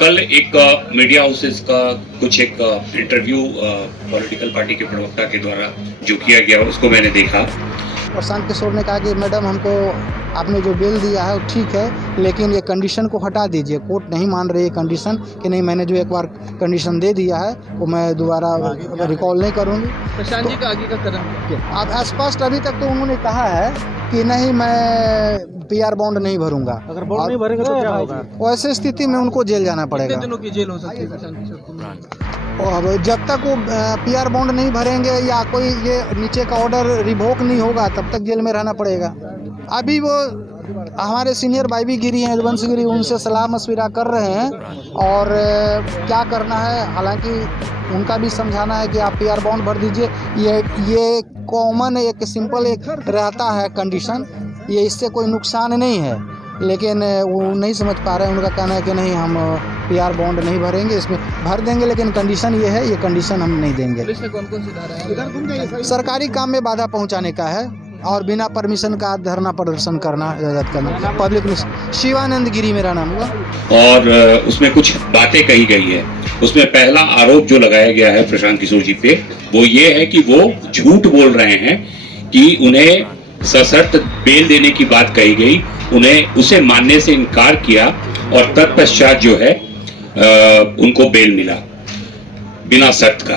कल एक media houses का कुछ एक इंटरव्यू पॉलिटिकल पार्टी के प्रवक्ता के द्वारा जो किया गया उसको मैंने देखा। प्रशांत किशोर ने कहा कि मैडम हमको आपने जो बिल दिया है वो ठीक है, लेकिन ये कंडीशन को हटा दीजिए। कोर्ट नहीं मान रही है कंडीशन कि नहीं, मैंने जो एक बार कंडीशन दे दिया है वो मैं दोबारा रिकॉल नहीं करूँगी। प्रशांत जी का आगे का कदम क्या? अब स्पष्ट अभी तक तो उन्होंने कहा है कि नहीं, मैं पीआर बॉन्ड नहीं भरूंगा। अगर बॉन्ड नहीं भरेंगे तो क्या होगा? वैसे स्थिति में उनको जेल जाना पड़ेगा। कितने दिनों की जेल हो सकती है प्रशांत किशोर कुमार? और अब जब तक वो पीआर बॉन्ड नहीं भरेंगे या कोई ये नीचे का ऑर्डर रिवोक नहीं होगा तब तक जेल में रहना पड़ेगा। अभी वो हमारे सीनियर भाई गिरी हैं, यदुवंश गिरी, उनसे सलाह मशविरा कर रहे हैं और क्या करना है। हालांकि उनका भी समझाना है कि आप पीआर बॉन्ड भर दीजिए। ये कॉमन एक सिंपल एक रहता है कंडीशन, ये इससे कोई नुकसान नहीं है, लेकिन वो नहीं समझ पा रहे हैं। उनका कहना है कि नहीं, हम पीआर बॉन्ड नहीं भरेंगे, इसमें भर देंगे लेकिन कंडीशन ये है, ये कंडीशन हम नहीं देंगे। पुलिस ने कौन-कौन सी धाराएं हैं? सरकारी काम में बाधा पहुंचाने का है और बिना परमिशन का धरना प्रदर्शन करना, इजाजत करना। पब्लिक में शिवानंद गिरी मेरा नाम हुआ। और उसमें कुछ बातें कही गई है। उसमें पहला आरोप जो लगाया गया है प्रशांत किशोर जी पे वो ये है कि वो झूठ बोल रहे हैं कि उन्हें सशर्त बेल देने की बात कही गई, उन्हें उसे मानने से इनकार किया और तत्पश्चात जो है उनको बेल मिला बिना शर्त का।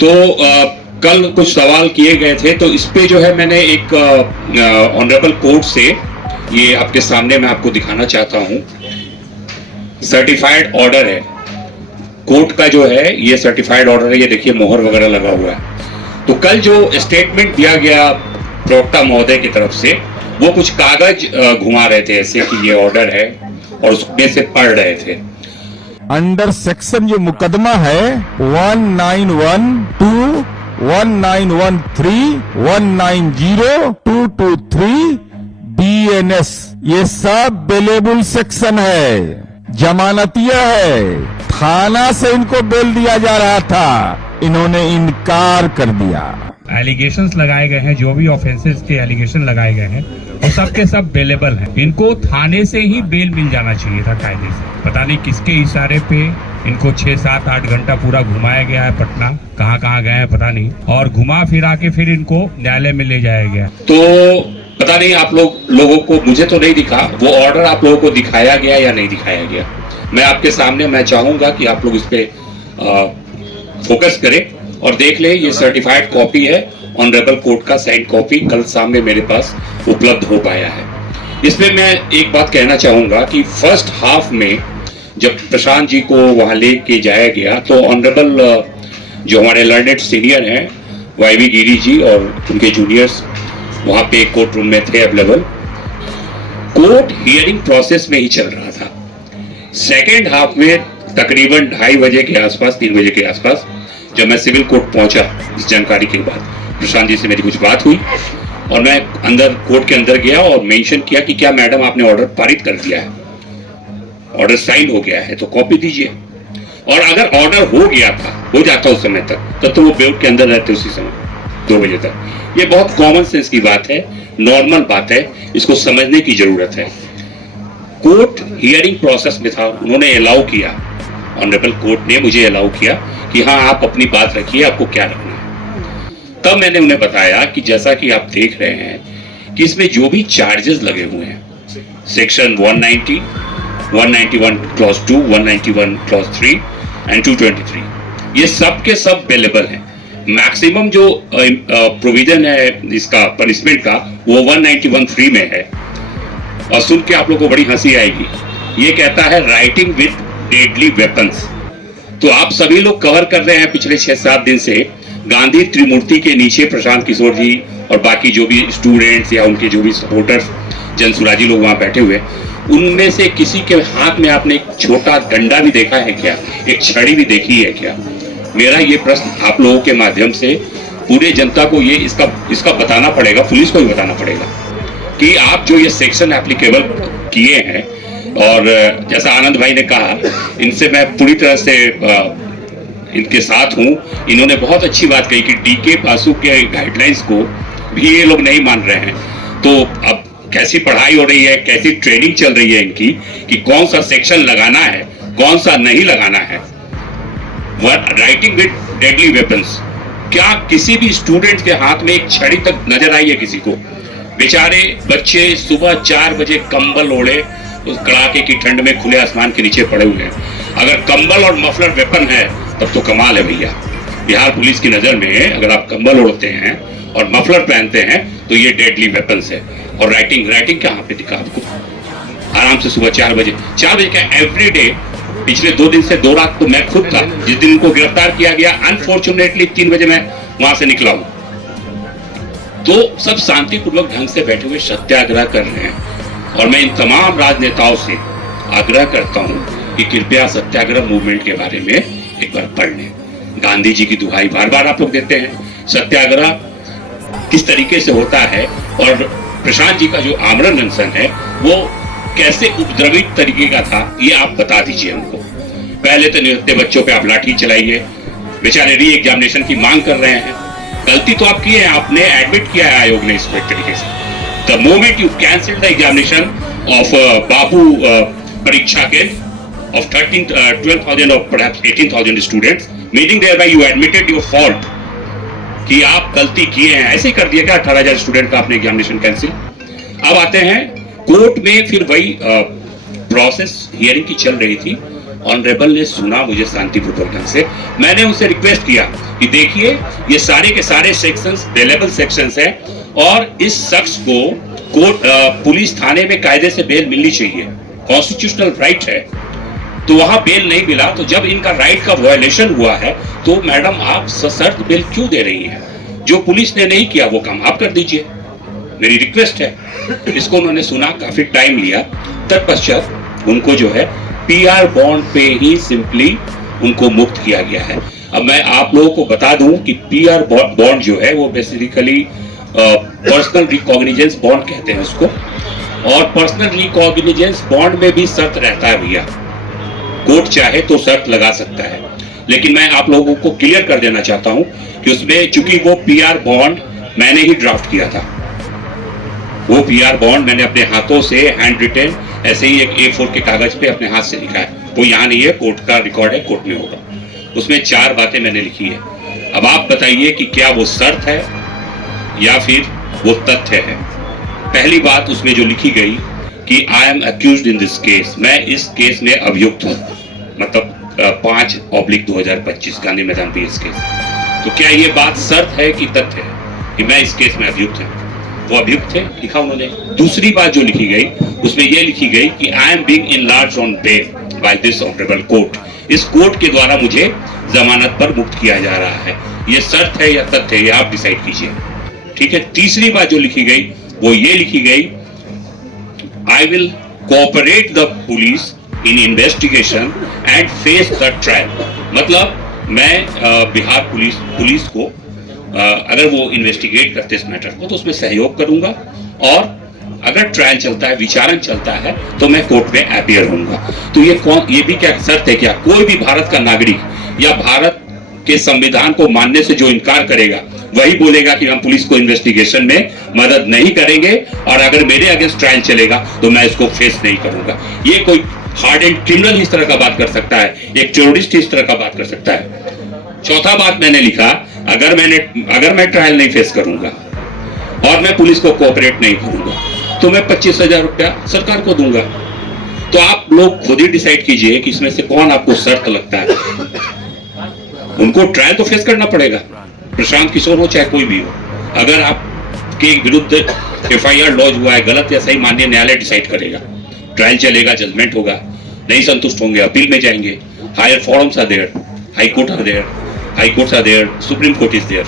तो कल कुछ सवाल किए गए थे, तो इस पे जो है मैंने एक ऑनरेबल कोर्ट से ये आपके सामने मैं आपको दिखाना चाहता हूं। सर्टिफाइड ऑर्डर है कोर्ट का, जो है ये सर्टिफाइड ऑर्डर है, ये देखिए मोहर वगैरह लगा हुआ है। तो कल जो स्टेटमेंट दिया गया प्रवक्ता महोदय की तरफ से, वो कुछ कागज घुमा रहे थे ऐसे कि ये ऑर्डर है और उसमें से पढ़ रहे थे। अंडर सेक्शन जो मुकदमा है 1912, 1913, 190, 223 BNS, ये सब बेलेबल सेक्शन है, जमानतिया है। थाना से इनको बेल दिया जा रहा था, इन्होंने इनकार कर दिया। एलिगेशंस लगाए गए हैं, जो भी ऑफेंसेस के एलिगेशन लगाए गए हैं वो सब के सब बेलेबल हैं। इनको थाने से ही बेल मिल जाना चाहिए था कायदे से। पता नहीं किसके इशारे पे इनको 6, 7, 8 घंटा पूरा घुमाया गया है पटना, कहाँ कहाँ गए हैं पता नहीं, और घुमा फिरा के फिर इनको न्यायालय में ले जाया गया। तो पता नहीं आप लोगों को, मुझे तो नहीं दिखा वो ऑर्डर, आप लोगों को दिखाया गया या नहीं दिखाया गया। मैं आपके सामने, मैं चाहूंगा कि आप लोग इस पे फोकस करें और देख ले। ये सर्टिफाइड कॉपी है, ऑनरेबल कोर्ट का साइन कॉपी कल सामने मेरे पास उपलब्ध हो पाया है। इसमें मैं एक बात कहना चाहूंगा कि फर्स्ट हाफ में जब प्रशांत जी को वहां लेके जाया गया तो ऑनरेबल जो हमारे लर्नेड सीनियर हैं वाईवी गिरी जी और उनके जूनियर्स वहां पे कोर्ट रूम में थे अवेलेबल। कोर्ट हियरिंग प्रोसेस में ही चल रहा था। सेकेंड हाफ में तकरीबन 2:30 बजे के आसपास, 3 बजे के आसपास जब मैं सिविल कोर्ट पहुंचा, इस जानकारी के बाद प्रशांत जी से मेरी कुछ बात हुई और मैं अंदर कोर्ट के अंदर गया और मेंशन किया कि क्या मैडम आपने ऑर्डर पारित कर दिया है, ऑर्डर साइन हो गया है तो कॉपी दीजिए। और अगर ऑर्डर हो जाता उस समय तक, तब तो वो बेउट के अंदर रहते उसी समय 2 बजे तक। ये बहुत कॉमन सेंस की बात है, नॉर्मल बात है, इसको समझने की जरूरत है। कोर्ट हियरिंग प्रोसेस में था, उन्होंने अलाउ किया, ऑनरेबल कोर्ट ने मुझे अलाउ किया कि हाँ आप अपनी बात रखिए, आपको क्या रखना है। तब मैंने उन्हें बताया कि जैसा कि आप देख रहे हैं कि इसमें जो भी चार्जेस लगे हुए हैं, सेक्शन 190, 191 क्लॉज 2, 191 क्लॉज 3 एंड 223, ये सब के सब बेलेबल हैं। मैक्सिमम जो प्रोविजन है इसका पनिशमेंट का वो 191(3) में है। और सुन के आप लोगों को बड़ी हंसी आएगी, ये कहता है राइटिंग विद डेडली वेपन्स। तो आप सभी लोग कवर कर रहे हैं पिछले 6-7 दिन से गांधी त्रिमूर्ति के नीचे प्रशांत किशोर जी और बाकी जो भी स्टूडेंट्स या उनके जो भी सपोर्टर्स जनसुराजी लोग वहां बैठे हुए, उनमें से किसी के हाथ में आपने एक छोटा डंडा भी देखा है क्या, एक छड़ी भी देखी है क्या? मेरा ये प्रश्न आप लोगों के माध्यम से पूरे जनता को ये इसका बताना पड़ेगा, पुलिस को भी बताना पड़ेगा कि आप जो ये सेक्शन एप्लीकेबल किए हैं, और जैसा आनंद भाई ने कहा, इनसे मैं पूरी तरह से इनके साथ हूं। इन्होंने बहुत अच्छी बात कही कि डीके बासु के गाइडलाइंस को भी ये लोग नहीं मान रहे हैं। तो अब कैसी पढ़ाई हो रही है, कैसी ट्रेनिंग चल रही है इनकी कि कौन सा सेक्शन लगाना है कौन सा नहीं लगाना है। राइटिंग विद डेडली वेपन्स, क्या किसी भी स्टूडेंट के हाथ में एक छड़ी तक नजर आई है किसी को? बेचारे बच्चे सुबह 4 बजे कंबल ओढ़े उस कड़ाके की ठंड में खुले आसमान के नीचे पड़े हुए हैं। अगर कंबल और मफलर वेपन है तब तो कमाल है भैया। बिहार पुलिस की नजर में अगर आप कंबल ओढ़ते हैं और मफलर पहनते हैं तो ये डेडली वेपन्स है। और राइटिंग कहाँ पे दिखा आपको? आराम से सुबह 4 बजे का एवरी डे, पिछले 2 दिन से 2 रात तो मैं खुद था। जिस दिन उनको गिरफ्तार किया गया अनफॉर्चुनेटली 3 बजे मैं वहां से निकला हूं, तो सब शांतिपूर्वक ढंग से बैठे हुए सत्याग्रह कर रहे हैं। और मैं इन तमाम राजनेताओं से आग्रह करता हूं कि कृपया सत्याग्रह मूवमेंट के बारे में एक बार पढ़ लें। गांधी जी की दुहाई बार बार आप लोग देते हैं। सत्याग्रह किस तरीके से होता है और प्रशांत जी का जो आमरण अनशन है वो कैसे उपद्रवित तरीके का था, ये आप बता दीजिए हमको। पहले तो निहत्थे बच्चों पे आप लाठी चलाइए, बेचारे री एग्जामिनेशन की मांग कर रहे हैं। गलती तो आप किए हैं, आपने एडमिट किया है आयोग ने इसको एक तरीके से। The moment you cancel the examination of बाबू परीक्षा के of 12,000 or perhaps 18,000 students, meaning thereby you admitted your fault कि आप गलती किए हैं। ऐसे ही कर दिया क्या 18,000 स्टूडेंट का आपने एग्जामिनेशन कैंसिल। अब आते हैं कोर्ट में, फिर वही प्रोसेस हियरिंग की चल रही थी। ऑनरेबल ने सुना मुझे शांतिपूर्वक ढंग से। मैंने उनसे रिक्वेस्ट किया कि देखिए ये सारे के सारे सेक्शंस बेलेबल सेक्शंस हैं और इस शख्स को कोर्ट पुलिस थाने में कायदे से बेल मिलनी चाहिए, कॉन्स्टिट्यूशनल राइट है। तो वहां बेल नहीं मिला, तो जब इनका राइट का वायलेशन हुआ है तो मैडम आप सशर्त बेल क्यों दे रही हैं? जो पुलिस ने नहीं किया वो काम आप कर दीजिए, मेरी रिक्वेस्ट है। इसको उन्होंने सुना, काफी टाइम लिया। तत्पश्चात उनको जो है पीआर बॉन्ड पे ही सिंपली उनको मुक्त किया गया है। अब मैं आप लोगों को बता दूं कि पीआर बॉन्ड जो है वो बेसिकली पर्सनल रिकॉग्निजेंस बॉन्ड कहते हैं उसको। और पर्सनल रिकॉग्निजेंस बॉन्ड में भी शर्त रहता है भैया, कोर्ट चाहे तो शर्त लगा सकता है। लेकिन मैं आप लोगों को क्लियर कर देना चाहता हूं कि उसमें चूंकि वो पीआर बॉन्ड मैंने ही ड्राफ्ट किया था, वो पीआर बॉन्ड मैंने अपने हाथों से हैंड रिटेन ऐसे ही एक A4 के कागज पे अपने हाथ से लिखा है। वो यहाँ नहीं है, कोर्ट का रिकॉर्ड है, कोर्ट में होगा। उसमें 4 बातें मैंने लिखी है। अब आप बताइए कि क्या वो शर्त है या फिर वो तथ्य है। पहली बात उसमें जो लिखी गई कि I M accused in this case, मैं इस केस में अभियुक्त हूं, मतलब 5/2025 गांधी मैदान PS केस। तो क्या ये बात शर्त है कि तथ्य है कि मैं इस केस में अभियुक्त हूं? वो अभियुक्त थे, लिखा उन्होंने। दूसरी बात जो लिखी गई उसमें ये लिखी गई कि I am being enlarged on bail by this honourable court, इस कोर्ट के द्वारा मुझे जमानत पर मुक्त किया जा रहा है। ये शर्त है या तथ्य है, ये आप डिसाइड कीजिए, ठीक है। तीसरी बात जो लिखी गई वो ये लिखी गई, I will cooperate the police in investigation and face the trial। मतलब मैं बिहार पुलिस को अगर वो इन्वेस्टिगेट करते इस मैटर को तो उसमें सहयोग करूंगा, और अगर ट्रायल चलता है, विचारण चलता है, तो मैं कोर्ट में अपीयर होऊंगा। तो ये भी क्या शर्त है क्या? कोई भी भारत का नागरिक या भारत के संविधान को मानने से जो इनकार करेगा वही बोलेगा कि हम पुलिस को इन्वेस्टिगेशन में मदद नहीं करेंगे, और अगर मेरे अगेंस्ट ट्रायल चलेगा तो मैं इसको फेस नहीं करूंगा। ये कोई हार्ड एंड क्रिमिनल इस तरह का बात कर सकता है, एक टेररिस्ट इस तरह का बात कर सकता है। चौथा बात मैंने लिखा, अगर मैं ट्रायल नहीं फेस करूंगा और मैं पुलिस को कोऑपरेट नहीं करूंगा तो मैं 25,000 रुपया सरकार को दूंगा। तो आप लोग खुद ही डिसाइड कीजिए कि इसमें से कौन आपको शर्त लगता है। उनको ट्रायल तो फेस करना पड़ेगा, प्रशांत किशोर हो चाहे कोई भी हो। अगर आपके विरुद्ध FIR लॉन्च हुआ है, गलत या सही माननीय न्यायालय डिसाइड करेगा, ट्रायल चलेगा, जजमेंट होगा, नहीं संतुष्ट होंगे अपील में जाएंगे, higher forums are there, high court are there, high court are there, supreme court is there,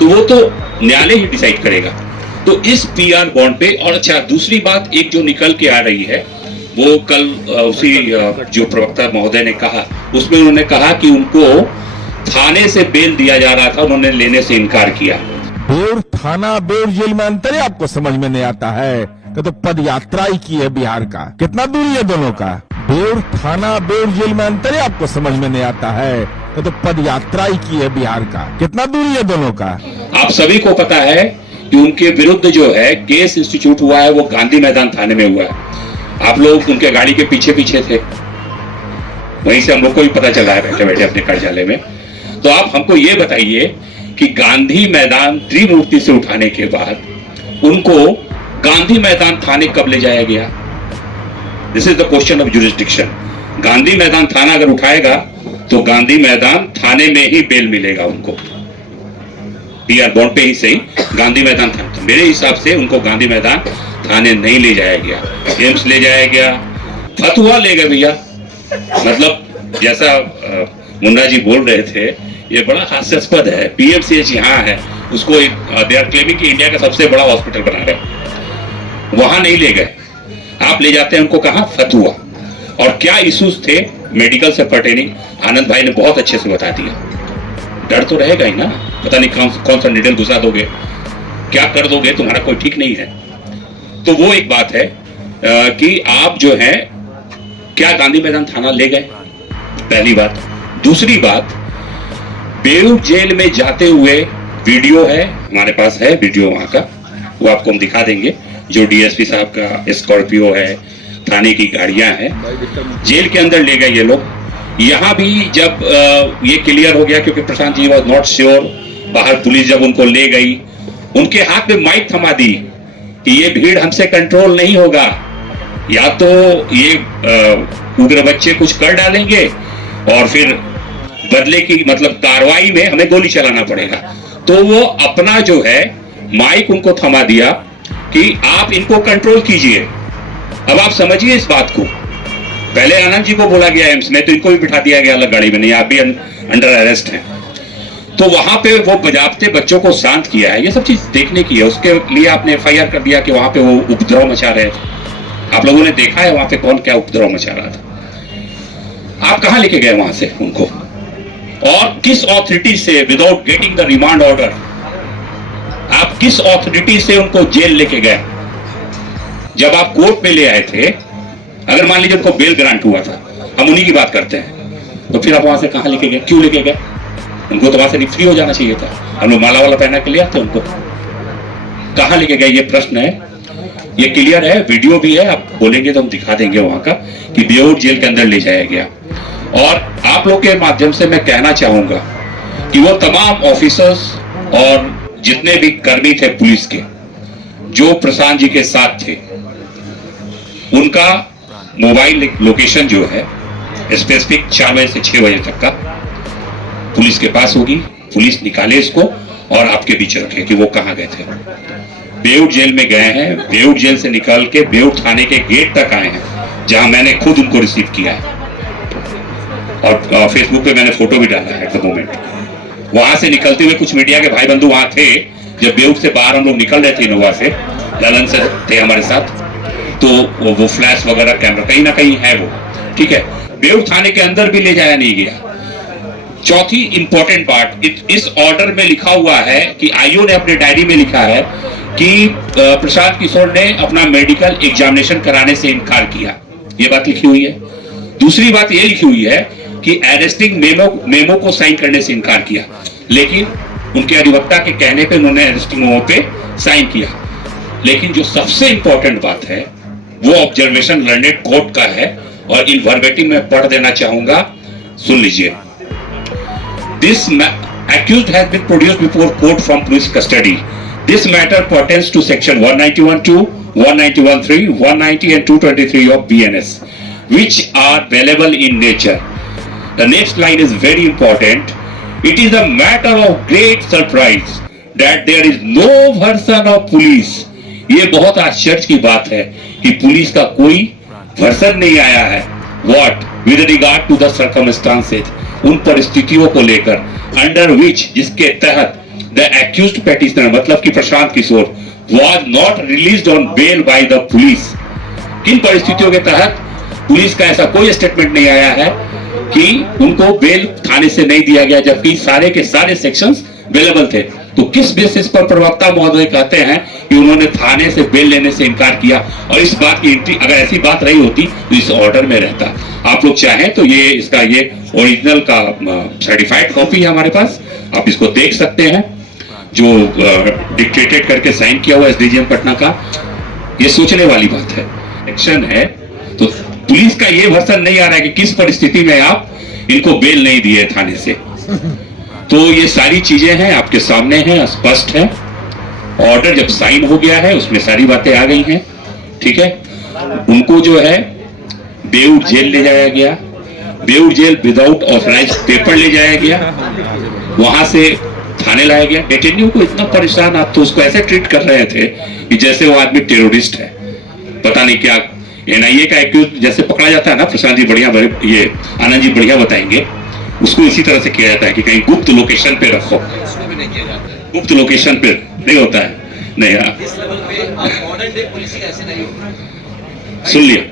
तो वो तो न्यायालय ही डिसाइड करेगा। तो इस PR बॉन्ड पे, और अच्छा दूसरी बात एक जो निकल के आ रही है वो कल उसी जो प्रवक्ता महोदय ने कहा, उसमें उन्होंने कहा कि उनको थाने से बेल दिया जा रहा था, उन्होंने लेने से इनकार किया। बेर थाना बेर जेल में अंतर है, आपको समझ में नहीं आता है कि तो पद यात्रा ही की है बिहार का, कितना दूरी है दोनों का। बेर थाना बेर जेल में अंतर है, आपको समझ में नहीं आता है कि तो पद यात्रा ही की है बिहार का, कितना दूरी है दोनों का। आप सभी को पता है कि उनके विरुद्ध जो है केस इंस्टीट्यूट हुआ है वो गांधी मैदान थाने में हुआ है। आप लोग उनके गाड़ी के पीछे पीछे थे, वहीं से हम लोग को भी पता चला है बैठे बैठे अपने कार्यालय में। तो आप हमको ये बताइए कि गांधी मैदान त्रिमूर्ति से उठाने के बाद उनको गांधी मैदान थाने कब ले जाया गया? This is the question of jurisdiction. Gandhi मैदान थाना अगर उठाएगा तो गांधी मैदान थाने में ही बेल मिलेगा उनको, पीआर बॉन्ड पे ही सही, गांधी मैदान थाना। तो मेरे हिसाब से उनको गांधी मैदान थाने नहीं ले जाया गया, एम्स ले जाया गया, फतुहा ले गए भैया। मतलब जैसा मुन्ना जी बोल रहे थे, ये बड़ा हास्यास्पद है। पीएमसीएच यहाँ है, उसको दे आर क्लेमिंग कि इंडिया का सबसे बड़ा हॉस्पिटल बना रहे, वहां नहीं ले गए, आप ले जाते हैं उनको कहां? फतुहा। और क्या इश्यूज थे मेडिकल से पर्टेनिंग, आनंद भाई ने बहुत अच्छे से बता दिया। डर तो रहेगा ही ना, पता नहीं कौन सा निडल घुसा दोगे, क्या कर दोगे, तुम्हारा कोई ठीक नहीं है। तो वो एक बात है कि आप जो है क्या गांधी मैदान थाना ले गए, पहली बात। दूसरी बात, बेऊर जेल में जाते हुए वीडियो है, हमारे पास है वीडियो वहां का, वो आपको हम दिखा देंगे। जो डीएसपी साहब का स्कॉर्पियो है, थाने की गाड़ियां हैं, जेल के अंदर ले गए ये लोग। यहां भी जब ये क्लियर हो गया, क्योंकि Prashant ji was not sure, बाहर पुलिस जब उनको ले गई, उनके हाथ में माइक थमा दी कि ये भीड़ हमसे कंट्रोल नहीं होगा, या तो ये उग्र बच्चे कुछ कर डालेंगे और फिर बदले की मतलब कार्रवाई में हमें गोली चलाना पड़ेगा। तो वो अपना जो है माइक उनको थमा दिया कि आप इनको कंट्रोल कीजिए। अब आप समझिए इस बात को। पहले आनंद जी को बोला गया एम्स में, तो इनको भी बिठा दिया गया अलग गाड़ी में, नहीं आप भी अंडर अरेस्ट हैं। तो वहां पे वो बजाबते बच्चों को शांत किया है, ये सब चीज देखने की है। उसके लिए आपने एफआईआर कर दिया कि वहां पे वो उपद्रव मचा रहे थे। आप लोगों ने देखा है वहां पे कौन क्या उपद्रव मचा रहा था। आप कहां लेके गए वहां से उनको, और किस ऑथोरिटी से, without getting the remand order, आप किस ऑथोरिटी से उनको जेल लेके गए? जब आप कोर्ट में ले आए थे, अगर मान लीजिए उनको बेल ग्रांट हुआ था, हम उन्हीं की बात करते हैं, तो फिर आप वहां से कहां लेके गए, क्यों लेके गए? उनको तो वहां से फ्री हो जाना चाहिए था। हम लोग माला वाला पहना के ले आते उनको, कहां लेके गए ये प्रश्न है। ये क्लियर है, वीडियो भी है, आप बोलेंगे तो हम दिखा देंगे वहां का कि बेऊर जेल के अंदर ले जाया गया। और आप लोग के माध्यम से मैं कहना चाहूंगा कि वो तमाम ऑफिसर्स और जितने भी कर्मी थे पुलिस के जो प्रशांत जी के साथ थे, उनका मोबाइल लोकेशन जो है स्पेसिफिक 4 बजे से 6 बजे तक का पुलिस के पास होगी। पुलिस निकाले इसको और आपके बीच रखे कि वो कहां गए थे। बेऊर जेल में गए हैं, बेऊर जेल से निकल के बेऊर थाने के गेट तक आए हैं, जहां मैंने खुद उनको रिसीव किया है और फेसबुक पे मैंने फोटो भी डाला है एट द मोमेंट। वहां से निकलते हुए कुछ मीडिया के भाई बंधु वहां थे, जब बेऊर से बाहर हम लोग निकल रहे थे इनोवा से, ललन से थे हमारे साथ, तो वो फ्लैश वगैरह कैमरा कहीं ना कहीं है वो, ठीक है। बेऊर थाने के अंदर भी ले जाया नहीं गया। चौथी इंपॉर्टेंट पार्ट, इस ऑर्डर में लिखा हुआ है कि आईओ ने अपने डायरी में लिखा है कि प्रशांत किशोर ने अपना मेडिकल एग्जामिनेशन कराने से इनकार किया, ये बात लिखी हुई है। दूसरी बात ये लिखी हुई है कि अरेस्टिंग मेमो को साइन करने से इनकार किया, लेकिन उनके अधिवक्ता के कहने पे उन्होंने अरेस्टिंग मेमो पे साइन किया। लेकिन जो सबसे इंपॉर्टेंट बात है वो ऑब्जर्वेशन लर्नेड कोर्ट का है, और इन वर्बेटिम में पढ़ देना चाहूंगा, सुन लीजिए। This accused has been produced before court from police custody. This matter pertains to section 191(2), 191(3), 190 and 223 of BNS, which are available in nature. The next line is very important. It is a matter of great surprise that there is no version of police. ये बहुत आश्चर्य की बात है कि police का कोई version नहीं आया है। What? With regard to the circumstances, उन परिस्थितियों को लेकर, under which, जिसके तहत the accused petitioner, मतलब कि Prashant Kishor, was not released on bail by the police. किन परिस्थितियों के तहत पुलिस का ऐसा कोई स्टेटमेंट नहीं आया है कि उनको बेल थाने से नहीं दिया गया, जबकि सारे के सारे सेक्शंस अवेलेबल थे। तो किस बेसिस पर प्रवक्ता महोदय कहते हैं कि उन्होंने थाने से बेल लेने से इनकार किया? और इस बात की एंट्री, अगर ऐसी बात रही होती तो इस ऑर्डर में रहता। आप लोग चाहें तो ये इसका ये ओरिजिनल का सर्टिफाइड कॉपी है हमारे पास, आप इसको देख सकते हैं, जो डिक्टेटेड करके साइन किया हुआ एसडीजीएम पटना का। ये सोचने वाली बात है। एक्शन है तो पुलिस का ये वर्सन नहीं आ रहा है कि किस परिस्थिति में आप इनको बेल नहीं दिए थाने से। तो ये सारी चीजें हैं, आपके सामने हैं, स्पष्ट है। ऑर्डर जब साइन हो गया है उसमें सारी बातें आ गई हैं, ठीक है। उनको जो है बेऊर जेल ले जाया गया, Beur jail without authorise paper ले जाया गया, वहां से थाने लाया गया। डेटेन्यू को इतना परेशान, आप तो उसको ऐसे ट्रीट कर रहे थे कि जैसे वो आदमी टेररिस्ट है, पता नहीं क्या। एनआईए का एक्यूज जैसे पकड़ा जाता है ना, प्रशांत जी बढ़िया, ये आनंद जी बढ़िया बताएंगे, उसको इसी तरह से किया जाता है कि कहीं गुप्त लोकेशन पे रखो। गुप्त लोकेशन पे नहीं होता है, नहीं। सुन लिया,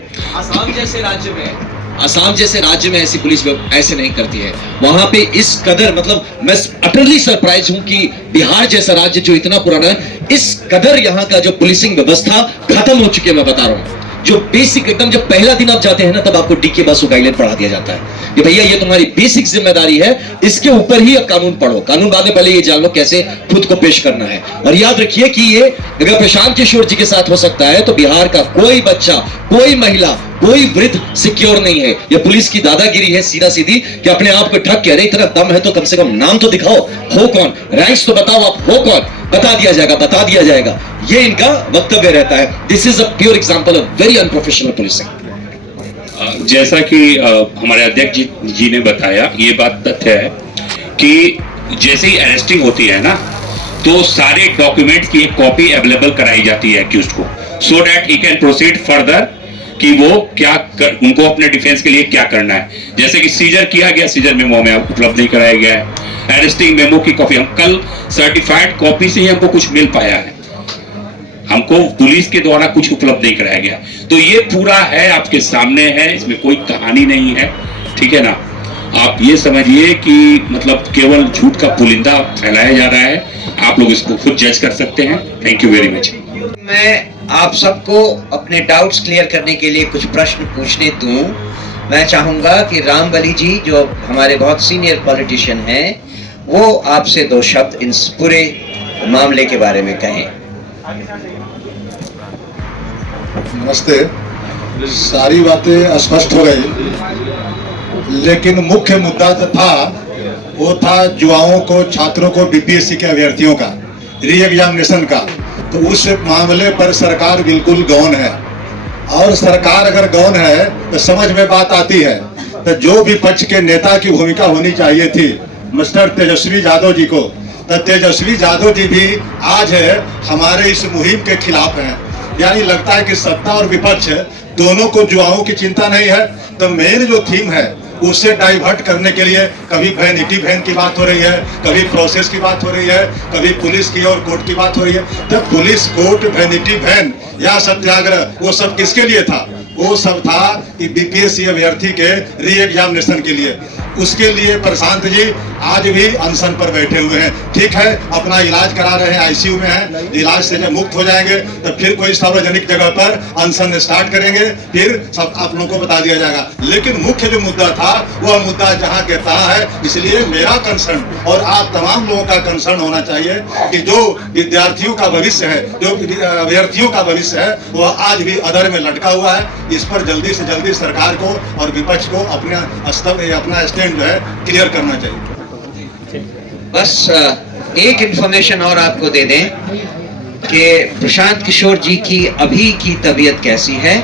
आसाम जैसे राज्य में ऐसी पुलिस ऐसे नहीं करती है। वहां पे इस कदर, मतलब मैं अटरली सरप्राइज हूं कि बिहार जैसा राज्य जो इतना पुराना है, इस कदर यहाँ का जो पुलिसिंग व्यवस्था खत्म हो चुकी है। मैं बता रहा हूँ, जो बेसिक एकदम, जब पहला दिन आप जाते हैं ना, तब आपको डीके बासु गाइडलाइन पढ़ा दिया जाता है कि भैया ये तुम्हारी बेसिक जिम्मेदारी है, इसके ऊपर ही अब कानून पढ़ो। कानून बाद में पहले ये जान लो कैसे खुद को पेश करना है। और याद रखिए कि ये अगर प्रशांत किशोर जी के साथ हो सकता है, तो बिहार का कोई बच्चा, कोई महिला, कोई वृद्ध सिक्योर नहीं है। ये पुलिस की दादागिरी है सीधा सीधी कि अपने आप को ठग के, अरे इतना दम है तो कम से कम नाम तो दिखाओ, हो कौन, रैंक्स तो बताओ आप हो कौन, बता दिया जाएगा, बता दिया जाएगा। ये इनका वक्तव्य रहता है। This is a pure example of very unprofessional policing. जैसा कि हमारे अध्यक्ष जी ने बताया, ये बात तथ्य है कि जैसे ही अरेस्टिंग होती है ना, तो सारे डॉक्यूमेंट्स की एक कॉपी अवेलेबल कराई जाती है एक्यूज्ड को, so that he can proceed further कि वो उनको अपने डिफेंस के लिए क्या करना है। जैसे कि सीजर किया गया, सीजर मेमो हमें उपलब्ध नहीं कराया गया है। अरेस्टिंग मेमो की कॉपी हम कल सर्टिफाइड कॉपी से ही हमको कुछ मिल पाया है, हमको पुलिस के द्वारा कुछ उपलब्ध नहीं कराया गया। तो ये पूरा है, आपके सामने है, इसमें कोई कहानी नहीं है, ठीक है ना। आप ये समझिए कि मतलब केवल झूठ का पुलिंदा फैलाया जा रहा है। आप लोग इसको खुद जज कर सकते हैं। Thank you very much. मैं आप सबको अपने डाउट्स क्लियर करने के लिए कुछ प्रश्न पूछने दूं। मैं चाहूंगा कि रामबली जी, जो हमारे बहुत सीनियर पॉलिटिशियन हैं, वो आपसे दो शब्द इन पूरे मामले के बारे में कहें। नमस्ते। सारी बातें स्पष्ट हो गई, लेकिन मुख्य मुद्दा जो था वो था युवाओं को, छात्रों को, बीपीएससी के अभ्यर्थियों का री एग्जामिनेशन का। तो उस मामले पर सरकार बिल्कुल गौन है, और सरकार अगर गौन है तो समझ में बात आती है। तो जो विपक्ष के नेता की भूमिका होनी चाहिए थी मिस्टर तेजस्वी यादव जी को, तो तेजस्वी यादव जी भी आज हमारे इस मुहिम के खिलाफ हैं। यानी लगता है कि सत्ता और विपक्ष दोनों को युवाओं की चिंता नहीं है। तो मेन जो थीम है उससे डाइवर्ट करने के लिए कभी वैनिटी वैन की बात हो रही है, कभी प्रोसेस की बात हो रही है, कभी पुलिस की और कोर्ट की बात हो रही है। तो पुलिस, कोर्ट, वैनिटी वैन या सत्याग्रह, वो सब किसके लिए था? वो सब था कि बीपीएससी अभ्यर्थी के री एग्जामिनेशन के लिए। उसके लिए प्रशांत जी आज भी अनशन पर बैठे हुए हैं। ठीक है, अपना इलाज करा रहे हैं, आईसीयू में हैं। इलाज से जब मुक्त हो जाएंगे तो फिर कोई सार्वजनिक जगह पर अनशन स्टार्ट करेंगे, फिर सब आप लोगों को बता दिया जाएगा। लेकिन मुख्य जो मुद्दा था वह मुद्दा जहाँ के तहाँ है। इसलिए मेरा कंसर्न और आप तमाम लोगों का कंसर्न होना चाहिए कि जो विद्यार्थियों का भविष्य है, जो अभ्यर्थियों का भविष्य है, वह आज भी अधर में लटका हुआ है। इस पर जल्दी से जल्दी सरकार को और विपक्ष को अपना स्टैंड जो है क्लियर करना चाहिए। बस एक इंफॉर्मेशन और आपको दे दें कि प्रशांत किशोर जी की अभी की तबीयत कैसी है।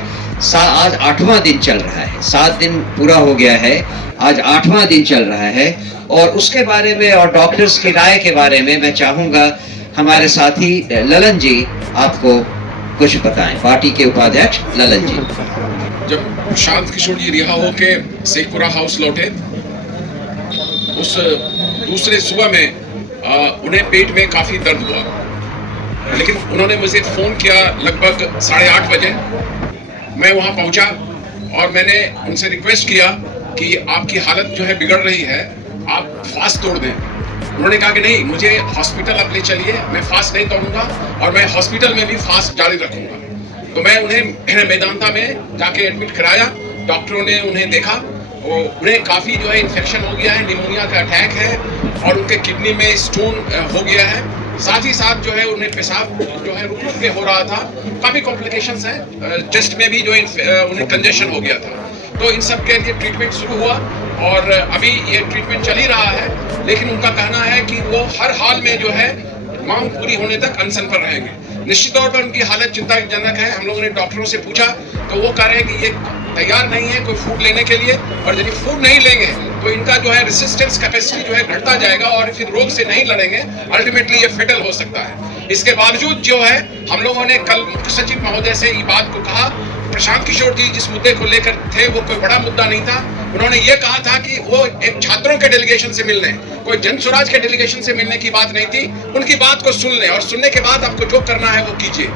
आज 8वां दिन चल रहा है, 7 दिन पूरा हो गया है, आज 8वां दिन चल रहा है। और उसके बारे में और डॉक्टर्स की राय के बारे में मैं चाहूंगा हमारे साथी ललन जी आपको कुछ बताएं। पार्टी के उपाध्यक्ष ललन जी। जब प्रशांत किशोर जी रिहा होके शेखपुरा हाउस लौटे, उस दूसरे सुबह में उन्हें पेट में काफी दर्द हुआ, लेकिन उन्होंने मुझे फोन किया लगभग 8:30 बजे। मैं वहां पहुंचा और मैंने उनसे रिक्वेस्ट किया कि आपकी हालत जो है बिगड़ रही है, आप फास्ट तोड़ दें। उन्होंने कहा कि नहीं, मुझे हॉस्पिटल आप ले चलिए, मैं फास्ट नहीं तोड़ूंगा और मैं हॉस्पिटल में भी फास्ट जारी रखूंगा। तो मैं उन्हें मेदांता में जाके एडमिट कराया। डॉक्टरों ने उन्हें देखा, उन्हें काफ़ी जो है इन्फेक्शन हो गया है, निमोनिया का अटैक है और उनके किडनी में स्टोन हो गया है। साथ ही साथ जो है उन्हें पेशाब जो है रुक रुक के हो रहा था, काफ़ी कॉम्प्लिकेशंस हैं। चेस्ट में भी जो उन्हें कंजेशन हो गया था। तो इन सब के लिए ट्रीटमेंट शुरू हुआ और अभी ये ट्रीटमेंट चल ही रहा है। लेकिन उनका कहना है कि वो हर हाल में जो है मांग पूरी होने तक अनशन पर रहेंगे। निश्चित तौर पर उनकी हालत चिंताजनक है। हम लोगों ने डॉक्टरों से पूछा तो वो कह रहे हैं कि ये तैयार नहीं है कोई फूड लेने के लिए, और यदि फूड नहीं लेंगे तो इनका जो है रेसिस्टेंस कैपेसिटी जो है घटता जाएगा और फिर रोग से नहीं लड़ेंगे, अल्टीमेटली ये फेटल हो सकता है। इसके बावजूद जो है हम लोगों ने कल मुख्य सचिव महोदय से ये बात को कहा। प्रशांत किशोर जी जिस मुद्दे को लेकर थे वो कोई बड़ा मुद्दा नहीं था। उन्होंने ये कहा था कि वो एक छात्रों के डेलीगेशन से मिलने, कोई जन स्वराज के डेलीगेशन से मिलने की बात नहीं थी। उनकी बात को सुन लें और सुनने के बाद आपको जो करना है वो कीजिए।